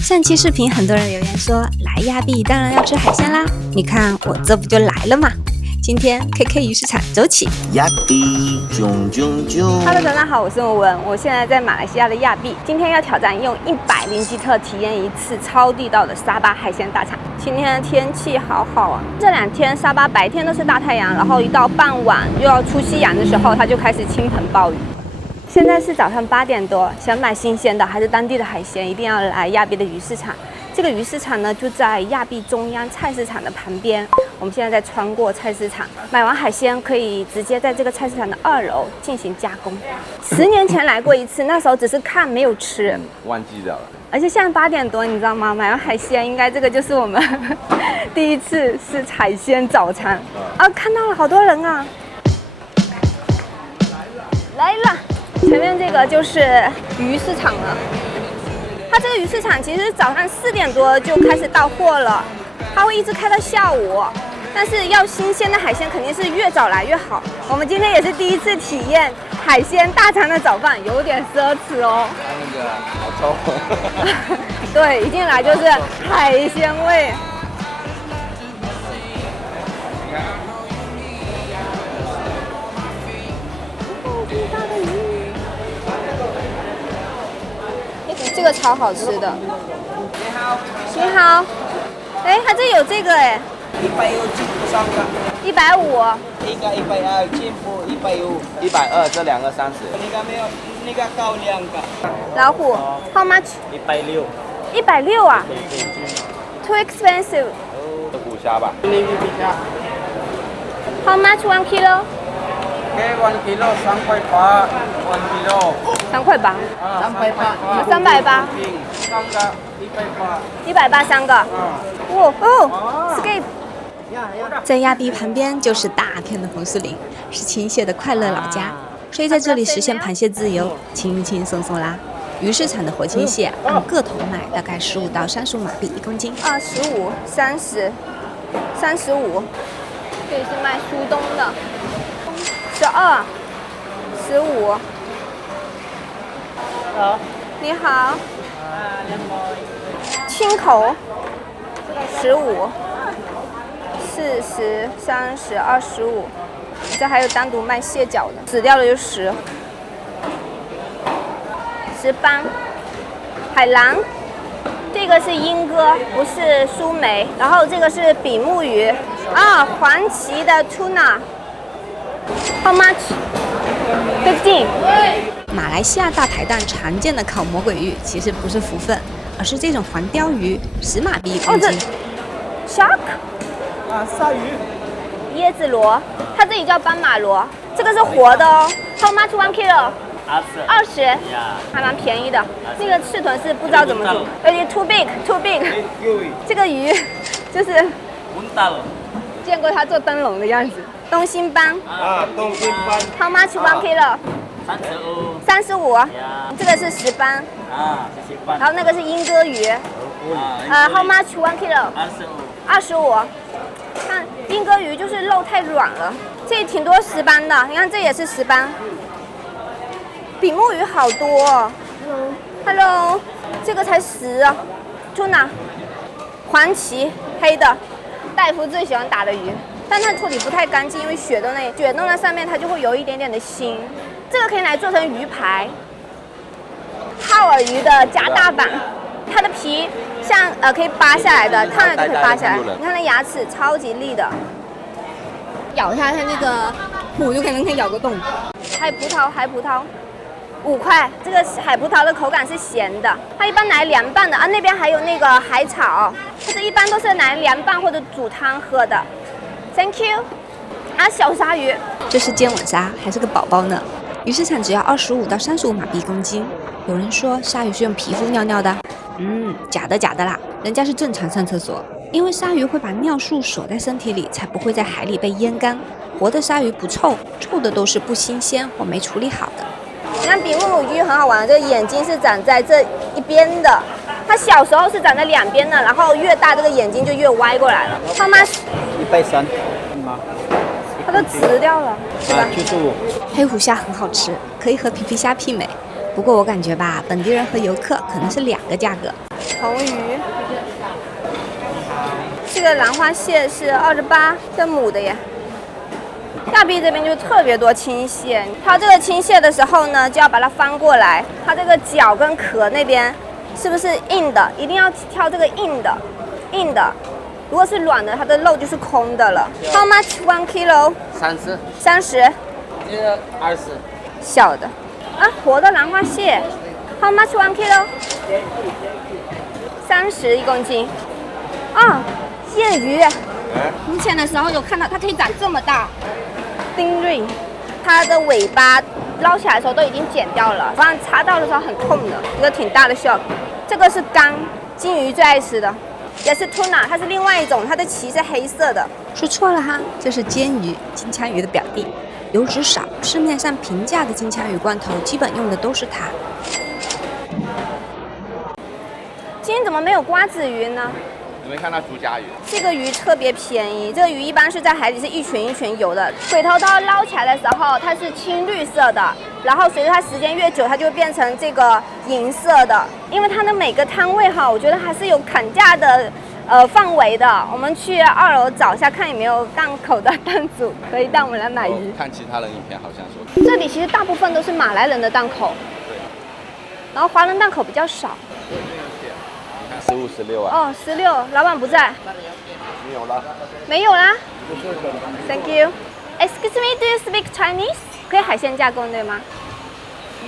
上期视频很多人留言说，来亚庇当然要吃海鲜啦，你看我这不就来了吗？今天 KK 鱼市场走起。亚庇囧囧囧。Hello， 大家好，我是文文，我现在在马来西亚的亚庇，今天要挑战用100零吉特体验一次超地道的沙巴海鲜大餐。今天的天气好好啊，这2天沙巴白天都是大太阳，然后一到傍晚又要出夕阳的时候，它就开始倾盆暴雨。现在是早上8点多，想买新鲜的还是当地的海鲜，一定要来亚庇的鱼市场。这个鱼市场呢，就在亚庇中央菜市场的旁边。我们现在在穿过菜市场，买完海鲜可以直接在这个菜市场的2楼进行加工。10年前来过一次，那时候只是看没有吃，忘记掉了。而且现在8点多，你知道吗？买完海鲜，应该这个就是我们第一次吃海鲜早餐。啊，看到了好多人啊！来了。前面这个就是鱼市场了，它这个鱼市场其实早上4点多就开始到货了，它会一直开到下午，但是要新鲜的海鲜肯定是越早来越好。我们今天也是第一次体验海鲜大餐的早饭，有点奢侈哦。那个好臭。对，一进来就是海鲜味。这个超好吃的。你好，你好。哎，它这有这个哎。150进不上个。150。一个120进不150。120，这2个30。那个没有，那个高2个。老虎 ，How much？ 160。160啊？Too expensive。虎虾吧。How much 1 kilo？ 1 kilo 3.8 1 kilo。3块8。380。180三个。哇哦 ，skip。在亚庇旁边就是大片的红树林，是倾蟹的快乐老家，所以在这里实现螃蟹自由，轻轻松松啦。鱼市场的活青蟹按个头买，大概15到35马币1公斤。25、30、35，这里是卖苏东的。12、15。好，你好。青口。15、40、30、25。这还有单独卖蟹脚的，死掉的就10。石斑。海蓝。这个是莺歌，不是苏梅。然后这个是比目鱼啊，黄鳍的 tuna。How much? 15。马来西亚大排档常见的烤魔鬼鱼，其实不是福分，而是这种黄鲷鱼，10马币1公斤。Shark。鲨鱼。椰子螺，它这里叫斑马螺，这个是活的哦。How much 1 kilo？ 20，还蛮便宜的。那个赤臀是不知道怎么煮，有点 too big。这个鱼就是见过它做灯笼的样子。东星斑。东星斑。How much 1 kilo？ 35。这个是石斑。然后那个是莺歌鱼。How much 1 kilo？ 25。看莺歌鱼就是肉太软了，这里挺多石斑的，你看这也是石斑。比目鱼好多哦。Hello， 这个才10啊。tuna， 黄鳍黑的，大夫最喜欢打的鱼，但它处理不太干净，因为血冻在上面，它就会有一点点的腥。这个可以来做成鱼排。耗耳鱼的加大版，它的皮像可以扒下来的，烫了就可以扒下来。你看它牙齿超级利的，咬下它那个骨就可能可以咬个洞。海葡萄5块，这个海葡萄的口感是咸的，它一般拿来凉拌的啊。那边还有那个海草，它这一般都是拿来凉拌或者煮汤喝的。Thank you。啊，小鲨鱼，这是尖吻鲨，还是个宝宝呢。鱼市场只要25到35马币1公斤。有人说鲨鱼是用皮肤尿尿的，假的啦，人家是正常上厕所，因为鲨鱼会把尿素锁在身体里，才不会在海里被淹干。活的鲨鱼不臭，臭的都是不新鲜或没处理好的。你看比目鱼很好玩，这个眼睛是长在这一边的，它小时候是长在2边的，然后越大这个眼睛就越歪过来了。How much？ 130。它都直掉了，是吧？95。黑虎虾很好吃，可以和皮皮虾媲美。不过我感觉吧，本地人和游客可能是2个价格。红鱼，这个兰花蟹是28，这母的耶。亚庇这边就特别多青蟹，挑这个青蟹的时候呢，就要把它翻过来，它这个脚跟壳那边是不是硬的？一定要挑这个硬的，硬的。如果是软的，它的肉就是空的了。How much 1 kilo？ 30。这个20。小的啊，活的兰花蟹。How much 1 kilo？ 30 1公斤。啊，燕鱼。浮潜的时候有看到它可以长这么大。丁瑞，它的尾巴捞起来的时候都已经剪掉了，不然插到的时候很痛的，一个挺大的 shock。这个是缸，金鱼最爱吃的，也是 tuna， 它是另外一种，它的鳍是黑色的。说错了哈，这是煎鱼，金枪鱼的表弟，油脂少，市面上平价的金枪鱼罐头基本用的都是它。今天怎么没有瓜子鱼呢？你没看到竹荚鱼？这个鱼特别便宜，这个鱼一般是在海里是一群一群游的。鬼头刀捞起来的时候，它是青绿色的，然后随着它时间越久，它就会变成这个银色的。因为它的每个摊位哈，我觉得还是有砍价的范围的。我们去2楼找一下，看有没有档口的档主可以带我们来买鱼。看其他人影片好像说，这里其实大部分都是马来人的档口，然后华人档口比较少。15、16啊。哦，16，老板不在。没有了。没有啦。Thank you. Excuse me, do you speak Chinese? 可以海鲜加工对吗？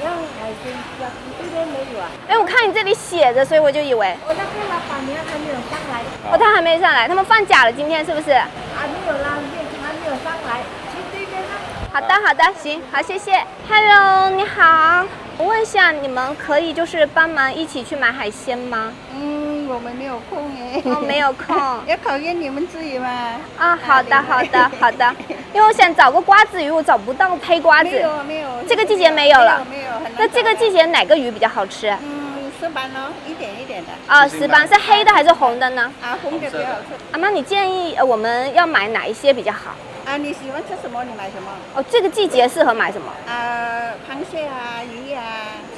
要海鲜加工，这边没有啊。哎，我看你这里写着，所以我就以为。我那个老板娘还没有上来。哦，他还没上来，他们放假了，今天是不是？还没有啦，还没有上来，去对面啦。好的，好的，行，好，谢谢。Hello， 你好，我问一下，你们可以就是帮忙一起去买海鲜吗？我们没有空哎。哦，没有空。要考验你们自己嘛。啊，好的，好的，好的。因为我想找个瓜子鱼，我找不到黑瓜子。没有。这个季节没有了。没有。那这个季节哪个鱼比较好吃？石斑咯，一点一点的。啊，石斑是黑的还是红的呢？啊，红的比较好吃。啊，那你建议我们要买哪一些比较好？啊，你喜欢吃什么你买什么。哦，这个季节适合买什么？螃蟹啊，鱼啊，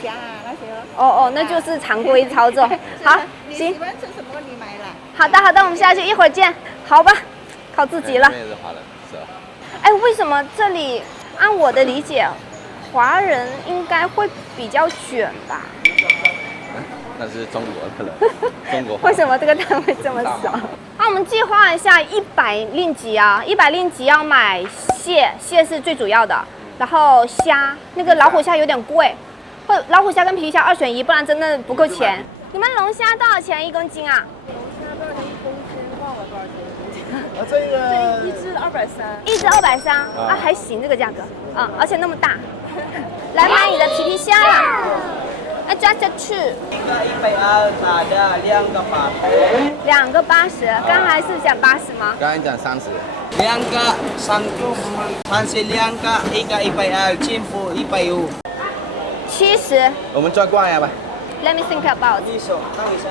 虾啊那些咯。哦，那就是常规操作。好，你喜欢吃什么你买了。好的，好的，我们下去一会儿见。好吧，靠自己了。这边也是华人，是啊。哎，为什么这里按我的理解，华人应该会比较卷吧？那是中国的人，中国。为什么这个摊位这么少？那我们计划一下100令吉啊，100令吉要买蟹，蟹是最主要的，然后虾，那个老虎虾有点贵，或老虎虾跟皮虾2选1，不然真的不够钱。你们龙虾多少钱1公斤啊？这个一只230。一只230啊，还行这个价格啊，而且那么大。来买你的皮虾啦。Just 2。一个120，大的2个80，刚才是讲80吗？刚才讲30。2个3两个，一个120，全部150。70。我们抓惯呀吧。Let me think about。你说，那你说。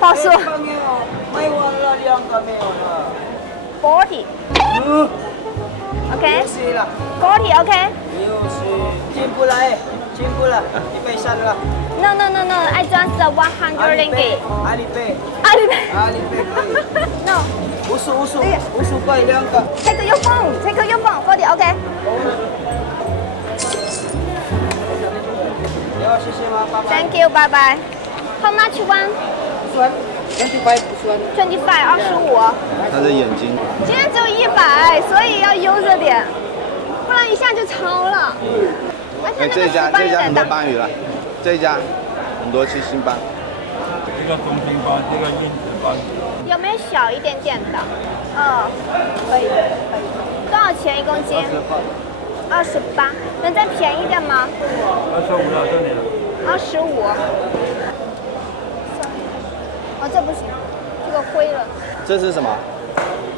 不好说。没完了，2个没有了。40。OK。40 OK。进不来，进不了，130了。No, I just 100 ringgit。阿里贝。阿里贝可以。No。50块2个。Take your phone 40 OK。要谢谢吗？拜拜。 Thank you, bye bye. How much one? 25 25。他的眼睛。今天只有100，所以要悠着点，不然一下就超了。而且那个这家很多石斑有点大。斑鱼了，这一家很多七星斑。这个中心斑，这个燕子斑。有没有小一点点的？可以。多少钱1公斤？28。能再便宜点吗25了，这里了。25。哦，这不行，这个灰了。这是什么？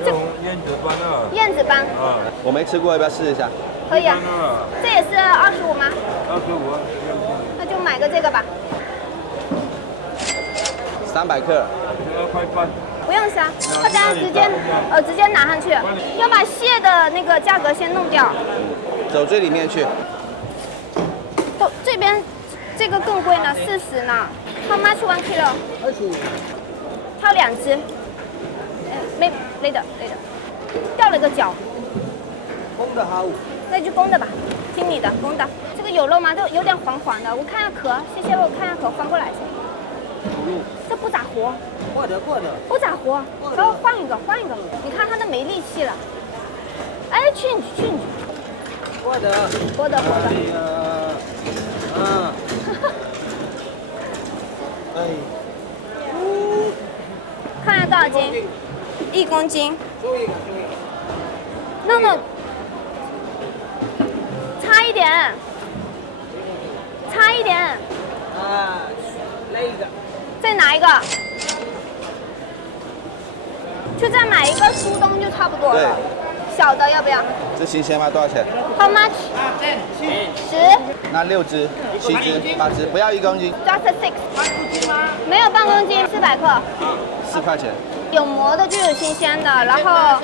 这燕子斑啊。燕子斑。啊，我没吃过，要不要试一下？可以啊。这也是25吗？25。那就买个这个吧。300克。12块半。不用杀，大家直接拿上去，要把蟹的那个价格先弄掉。走最里面去。都这边这个更贵呢，40呢。How much 1 kilo？ 25。挑2只。没勒的，掉了个角。公的好。那就公的吧，听你的，公的。这个有肉吗？都有点黄黄的，我看下壳，谢谢，我看下壳，翻过来先。这不咋活。过的。不咋活，然后换一个。你看它都没力气了。哎，去你。过的。哎，看下多少斤？1公斤。No， 差一点。啊，那个。再拿一个。就再买一个苏东就差不多了。小的要不要？这新鲜吗？多少钱？How much？ 10。那6只、7只、8只，不要1公斤。Just 6。没有半公斤，400克。4块钱。有磨的就有新鲜的，然后，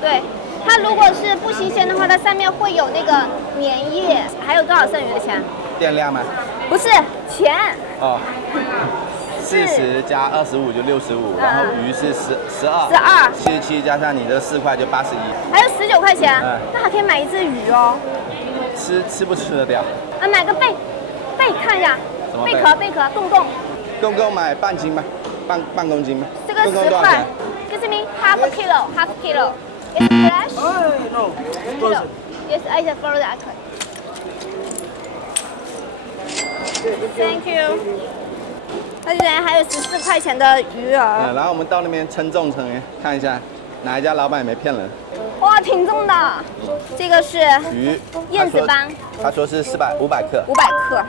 对，它如果是不新鲜的话，它上面会有那个粘液。还有多少剩余的钱？电量吗？不是钱。哦。40加25就65，然后鱼是12， 77加上你的4块就81，还有19块钱，那还可以买1只鱼哦。吃不吃得掉？买个贝看一下，贝壳，公公买半斤吧，半公斤吧。这个10块。Excuse me, half kilo. Is it fresh? No. Kilo. Yes, I just follow that. Thank you. 那这边还有14块钱的鱼饵。然后我们到那边称重看一下，哪一家老板也没骗人。哇，挺重的。这个是鱼燕子斑，他说是500克。500克。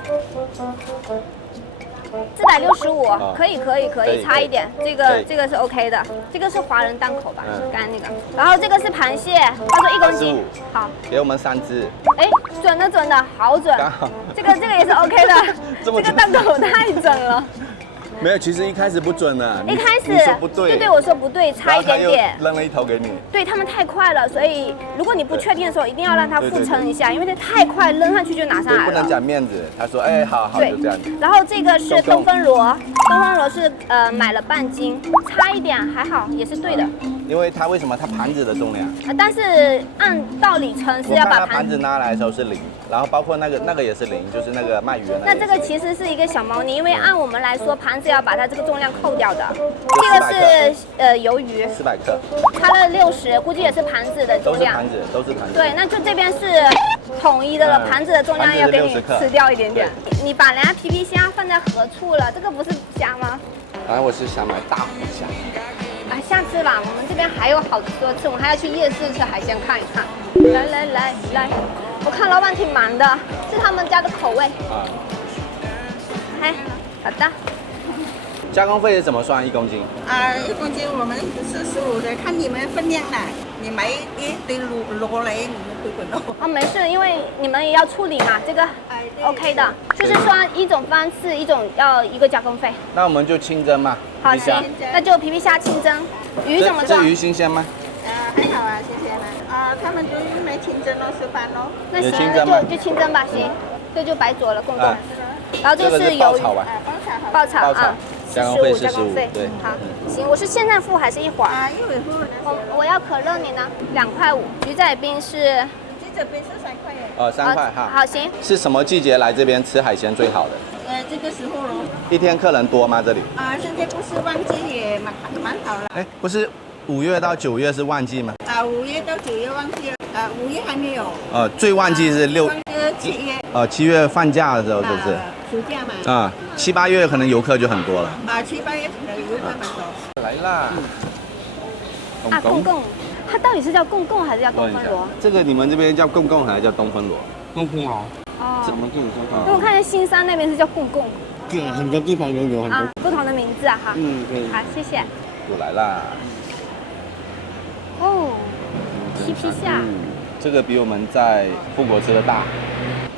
465，可以，差一点。这个是 OK 的，这个是华人档口吧？刚才那个。然后这个是螃蟹，他说1公斤。好，给我们3只。哎，准的，好准。这个也是 OK 的，这个档口太准了。没有，其实一开始不准的。一开始你说不对，就对我说不对，差一点点。扔了一头给你。对他们太快了，所以如果你不确定的时候，一定要让他复称一下，因为他太快，扔上去就拿上来了。不能讲面子，他说哎好，就这样。然后这个是东风螺，是买了半斤，差一点还好，也是对的。因为它为什么它盘子的重量？但是按道理称是要把盘子拿来的时候是0，然后包括那个也是0，就是那个卖鱼的那个。那这个其实是一个小猫腻，因为按我们来说，盘子要把它这个重量扣掉的。这个是鱿鱼，400克，差了60，估计也是盘子的重量。都是盘子。对，那就这边是统一的了，盘子的重量要给你吃掉一点点。你把人家皮皮虾放在何处了？这个不是虾吗？我是想买大虎虾。下次吧，我们这边还有好多次，我们还要去夜市吃海鲜看一看。来，我看老板挺忙的，是他们家的口味。好的。加工费是怎么算？1公斤？1公斤我们是15的，看你们分量了。你买一堆螺来，你们回滚喽。没事，因为你们也要处理嘛，这个 OK 的，就是说一种方式，一种要一个加工费。那我们就清蒸嘛。好，行，那就皮皮虾清蒸。鱼怎么做？这鱼新鲜吗？还好啊，新鲜的。他们都买清蒸咯，18咯。那行，那就清蒸吧，行，这就白做了，公公。然后这个是鱿鱼，爆炒啊。45加工费，对，好，行，我是现在付还是一会儿？一会儿付。我要可乐，你呢？2块5。鱼仔冰是？鱼仔冰是3块耶。3块哈。好，行。是什么季节来这边吃海鲜最好的？这个时候咯。一天客人多吗？这里？现在不是旺季也蛮好了。哎，不是5月到9月是旺季吗？5月到9月旺季了，5月还没有。最旺季是7月。7月放假的时候是不是？暑假嘛。7、8月可能游客就很多了。7、8月可能游客蛮多。来啦。公公，它到底是叫公公还是叫东风螺？这个你们这边叫公公还是叫东风螺？公公哦。怎么跟你说？因为我看见新山那边是叫公公。对，很多地方有很多。不同的名字啊哈。可以。好，谢谢。又来啦。皮皮虾。这个比我们在富国吃的大。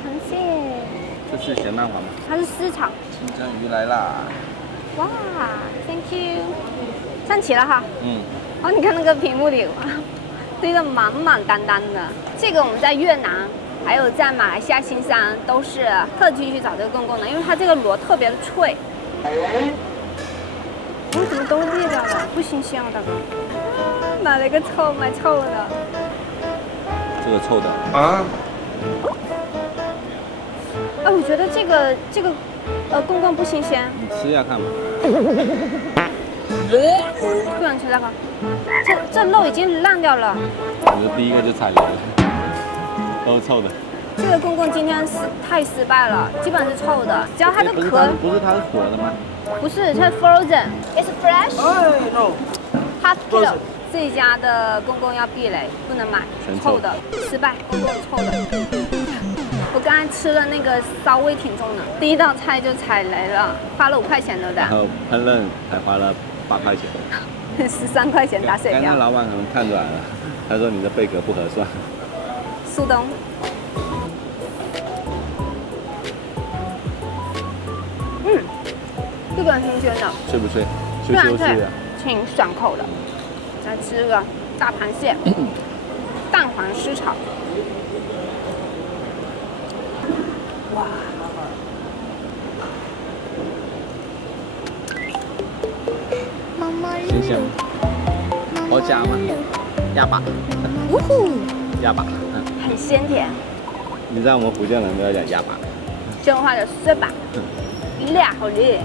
螃蟹。这是咸蛋黄吗？它是丝炒。清蒸鱼来啦！哇 ，Thank you， 上齐了哈。你看那个屏幕里堆得满满当当的。这个我们在越南还有在马来西亚新山都是特地去找这个公公的，因为它这个螺特别的脆。我怎么都裂掉了？不新鲜啊，大哥！买了一个买臭的。这个臭的啊？哎，我觉得这个公公不新鲜。你吃一下看吧。不想吃这个，这肉已经烂掉了。我第一个就踩雷了，都是臭的。这个公公今天太失败了，基本是臭的。只要它的壳不是它是活的吗？不是，它是 frozen。It's fresh。no。Half kilo。这一家的公公要避雷，不能买，臭的，失败，公公臭的。我刚才吃了那个骚味挺重的，第一道菜就踩雷了，花了5块钱，对不对？然后烹饪还花了8块钱，13块钱打水漂。刚刚老板可能看出来了，他说你的贝壳不合算。速冻。这个很新鲜的，脆不脆？虽然脆的，挺爽口的。再吃个大螃蟹，蛋黄湿炒。哇！新鲜吗？好加吗？鸭巴。呜呼！鸭巴。很鲜甜。你知道我们福建人都要讲鸭巴。正话的是吧？俩好嘞，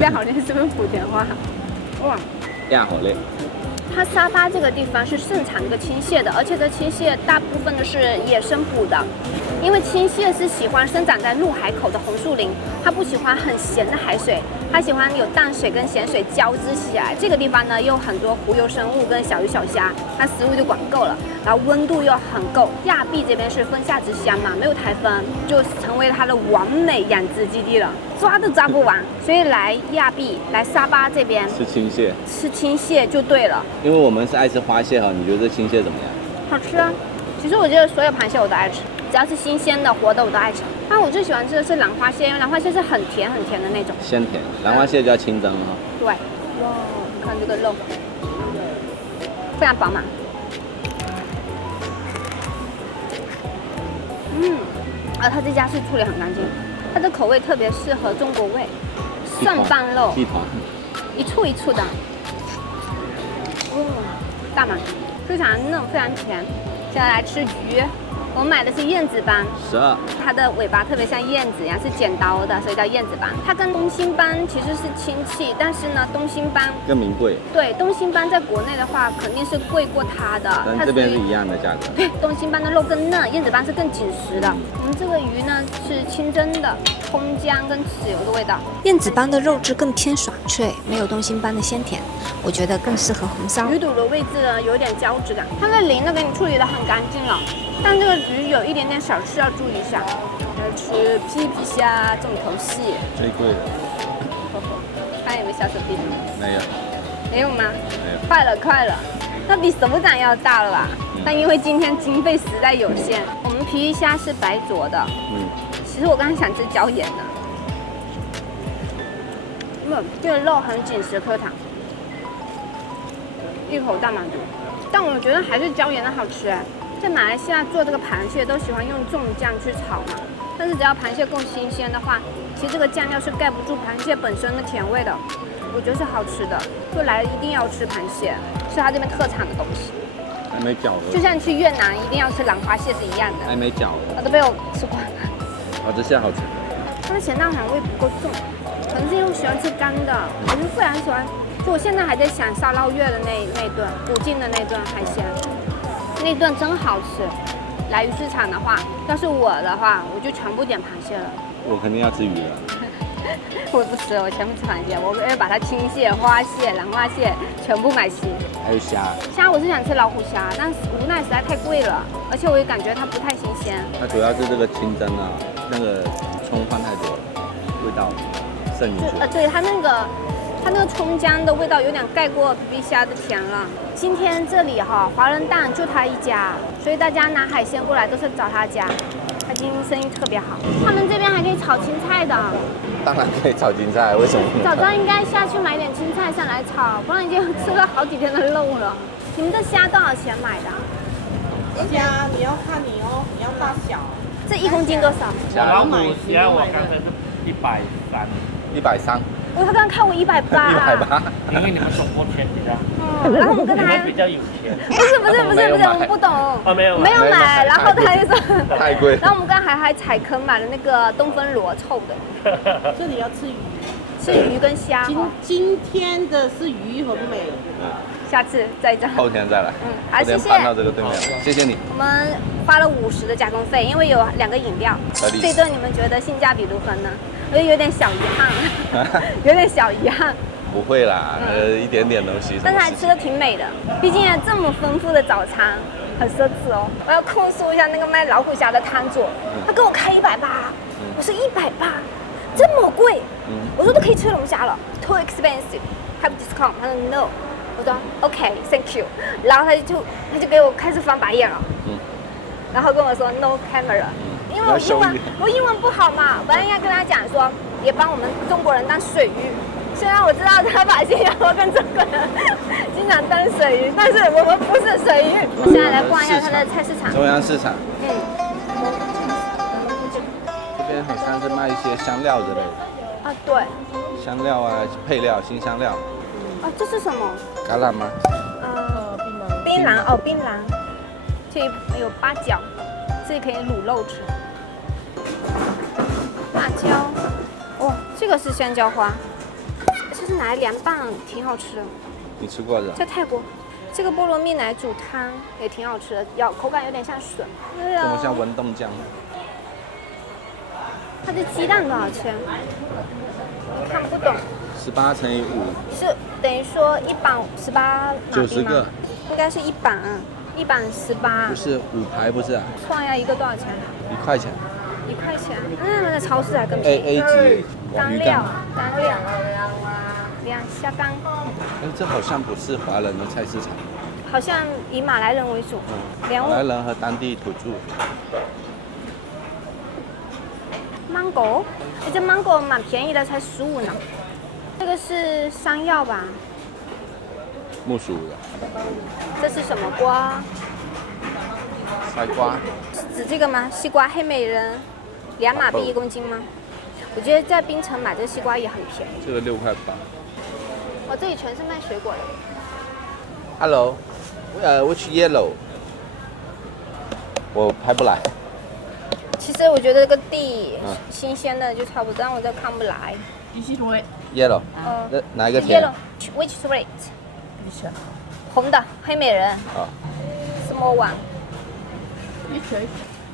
俩好嘞是不是莆田话？哇！鸭好嘞。它沙巴这个地方是盛产这个青蟹的，而且这青蟹大部分都是野生捕的，因为青蟹是喜欢生长在入海口的红树林，它不喜欢很咸的海水，它喜欢有淡水跟咸水交织起来。这个地方呢有很多浮游生物跟小鱼小虾，那食物就管够了，然后温度又很够。亚庇这边是风下之乡嘛，没有台风，就成为它的完美养殖基地了，抓都抓不完。所以来亚庇，来沙巴这边吃青蟹，吃青蟹就对了。因为我们是爱吃花蟹哈，你觉得这青蟹怎么样？好吃啊！其实我觉得所有螃蟹我都爱吃，只要是新鲜的、活的我都爱吃。但我最喜欢吃的是兰花蟹，因为兰花蟹是很甜很甜的那种。鲜甜，兰花蟹就要清蒸了哈。对，哇，你看这个肉，非常饱满。它这家是处理很干净，它的口味特别适合中国味，蒜瓣肉，一团，一处一处的。大满，非常嫩，非常甜。现在来吃鱼，我买的是燕子斑12，它的尾巴特别像燕子一样，是剪刀的，所以叫燕子斑。它跟东星斑其实是亲戚，但是呢，东星斑更名贵。对，东星斑在国内的话肯定是贵过它的，但这边是一样的价格。对，东星斑的肉更嫩，燕子斑是更紧实的。我们这个鱼呢是清蒸的，葱姜跟豉油的味道。燕子斑的肉质更偏爽脆，没有东星斑的鲜甜，我觉得更适合红烧。鱼肚的位置呢有点胶质感，它的鳞呢给你处理得很干净了，但这个鱼有一点点小刺要注意一下。要吃皮皮虾重头戏，最贵的。看有没有小手臂？没有。没有吗？没有。快了快了，那比手掌要大了吧？但因为今天经费实在有限，我们皮皮虾是白灼的。其实我刚才想吃椒盐的。这个肉很紧实 Q 弹，一口大满足。但我觉得还是椒盐的好吃哎。在马来西亚做这个螃蟹都喜欢用重酱去炒嘛，但是只要螃蟹够新鲜的话，其实这个酱料是盖不住螃蟹本身的甜味的。我觉得是好吃的，就来一定要吃螃蟹，是它这边特产的东西。还没饺子。就像去越南一定要吃兰花蟹是一样的。还没饺子。都被我吃光了。这蟹好吃。它的咸蛋黄味不够重，可能是因为我喜欢吃干的，我就非常喜欢。就我现在还在想沙捞越的那顿古晋的那顿海鲜。那顿真好吃。来鱼市场的话，要是我的话，我就全部点螃蟹了。我肯定要吃鱼了。我不吃，我全部吃螃蟹。我要把它青蟹、花蟹、兰花蟹全部买齐。还有虾。虾我是想吃老虎虾，但是无奈实在太贵了，而且我也感觉它不太新鲜。它主要是这个清蒸啊，那个葱放太多了，味道渗进去。对它那个葱姜的味道有点盖过皮皮虾的甜了。今天这里华人档就他一家，所以大家拿海鲜过来都是找他家，他今天生意特别好。他们这边还可以炒青菜的。当然可以炒青菜，为什么？早知道应该下去买点青菜上来炒，不然已经吃了好几天的肉了。你们这虾多少钱买的？虾你要看你哦，你要大小。这1公斤多少？老母虾我刚才是130。130。他刚刚看我180。180。因为你们中国钱比较。然后我们跟他比较有钱。不是，我们不懂。没有买，然后他就说太贵。然后我们刚才还踩坑买了那个东风螺臭的。这里要吃鱼。吃鱼跟虾。今天的是鱼很美。下次再讲。后天再来。好，谢谢。搬到这个对面，谢谢你。我们花了50的加工费，因为有2个饮料。这顿你们觉得性价比如何呢？我有点小遗憾，有点小遗憾。不会啦，一点点东西。但是还吃的挺美的，毕竟这么丰富的早餐，很奢侈哦。我要控诉一下那个卖老虎虾的摊主，他给我开180，我说180，这么贵。我说都可以吃龙虾了 ，too expensive，have discount。他说 no。我说 OK，thank you， 然后他就给我开始翻白眼了，然后跟我说 no camera，因为我英文不好嘛，本来应该跟他讲说也帮我们中国人当水鱼，虽然我知道他把新加坡跟中国人经常当水鱼，但是我们不是水鱼。我现在来逛一下他的菜市场，中央市场。这边好像是卖一些香料之类的。啊，对。香料啊，配料，新香料。啊，这是什么？橄榄吗？槟榔哦，槟榔。这里有八角，这里可以卤肉吃。辣椒，哇，这个是香蕉花，这是拿来凉拌，挺好吃的。你吃过的？在泰国，这个菠萝蜜奶煮汤也挺好吃的，口感有点像笋。怎么像文冻酱？它的鸡蛋多少钱？我看不懂。18乘以5是等于说1板18马币吗？90个，应该是1板啊，1板18。不是5排不是啊？算一下一个多少钱？1块钱。1块钱，在超市还更便宜。A 级干料，虾干。这好像不是华人的菜市场。好像以马来人为主。马来人和当地土著。芒果，这芒果蛮便宜的，才15呢。这个是山药吧？木薯的。这是什么瓜？西瓜。指这个吗？西瓜黑美人，2马币1公斤吗？我觉得在槟城买这个西瓜也很便宜。这个6块8。我这里全是卖水果的。Hello， which yellow？ 我拍不来。其实我觉得这个地新鲜的就差不多，但我这看不来。Yellow， 哪一个甜 ？Yellow，which sweet？ 红的黑美人。啊。Small one。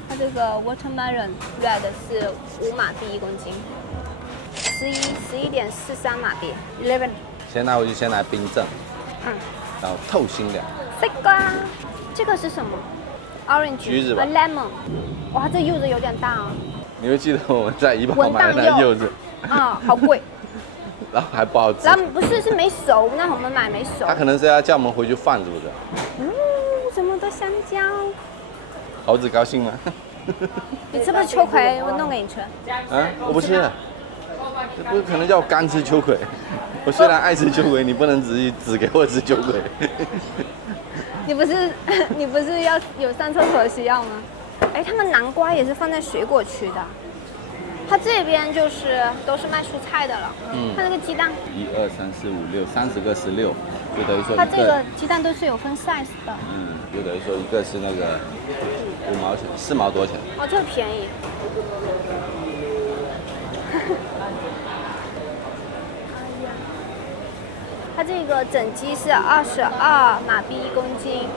它这个 watermelon red 是5马币1公斤，11.43马币，11。先拿回去，先来冰镇。然后透心凉。西瓜，这个是什么 ？Orange。橘子吧。Lemon。哇，这柚子有点大啊。你会记得我们在怡保买的那柚子？啊，好贵。然后还不好吃。然后不是没熟，那我们买没熟。他可能是要叫我们回去放，是不是？什么的香蕉。猴子高兴吗？你吃不吃秋葵？我弄给你吃。啊，我不吃。这不可能叫我干吃秋葵。我虽然爱吃秋葵，你不能只给我吃秋葵。你不是要有上厕所的需要吗？哎，他们南瓜也是放在水果区的。它这边就是都是卖蔬菜的了。看那个鸡蛋。1、2、3、4、5、6，30个16，就等于说它这个鸡蛋都是有分 size 的。就等于说一个是那个5毛钱，4毛多钱。哦，这个便宜。它这个整鸡是22马币1公斤，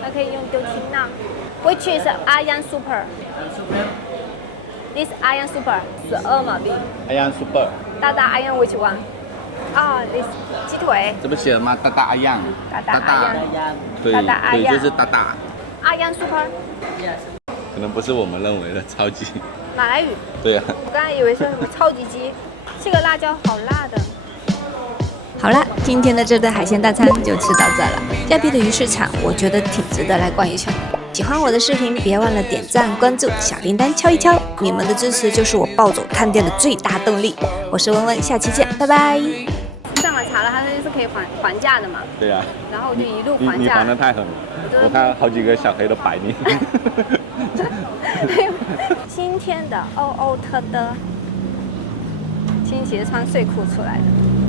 还可以用丢听呐。Which is Ayam Super? This Ayam Super 12马币。Ayam Super。大大 Ayam which one? this 鸡腿。这不写了吗？大大 Ayam。大大 Ayam。对，就是大大。Ayam Super。可能不是我们认为的超级。马来语。对呀。我刚才以为是什么超级鸡，这个辣椒好辣的。好了，今天的这顿海鲜大餐就吃到这了。嘉宾的鱼市场，我觉得挺值得来逛一圈。喜欢我的视频，别忘了点赞、关注，小铃铛敲一敲。你们的支持就是我暴走探店的最大动力。我是文文，下期见，拜拜。上网查了，它就是可以可以还价的嘛。对啊。然后我就一路还价。你还的太狠了，我看好几个小黑都摆你。今天的欧欧特的新鞋穿睡裤出来的。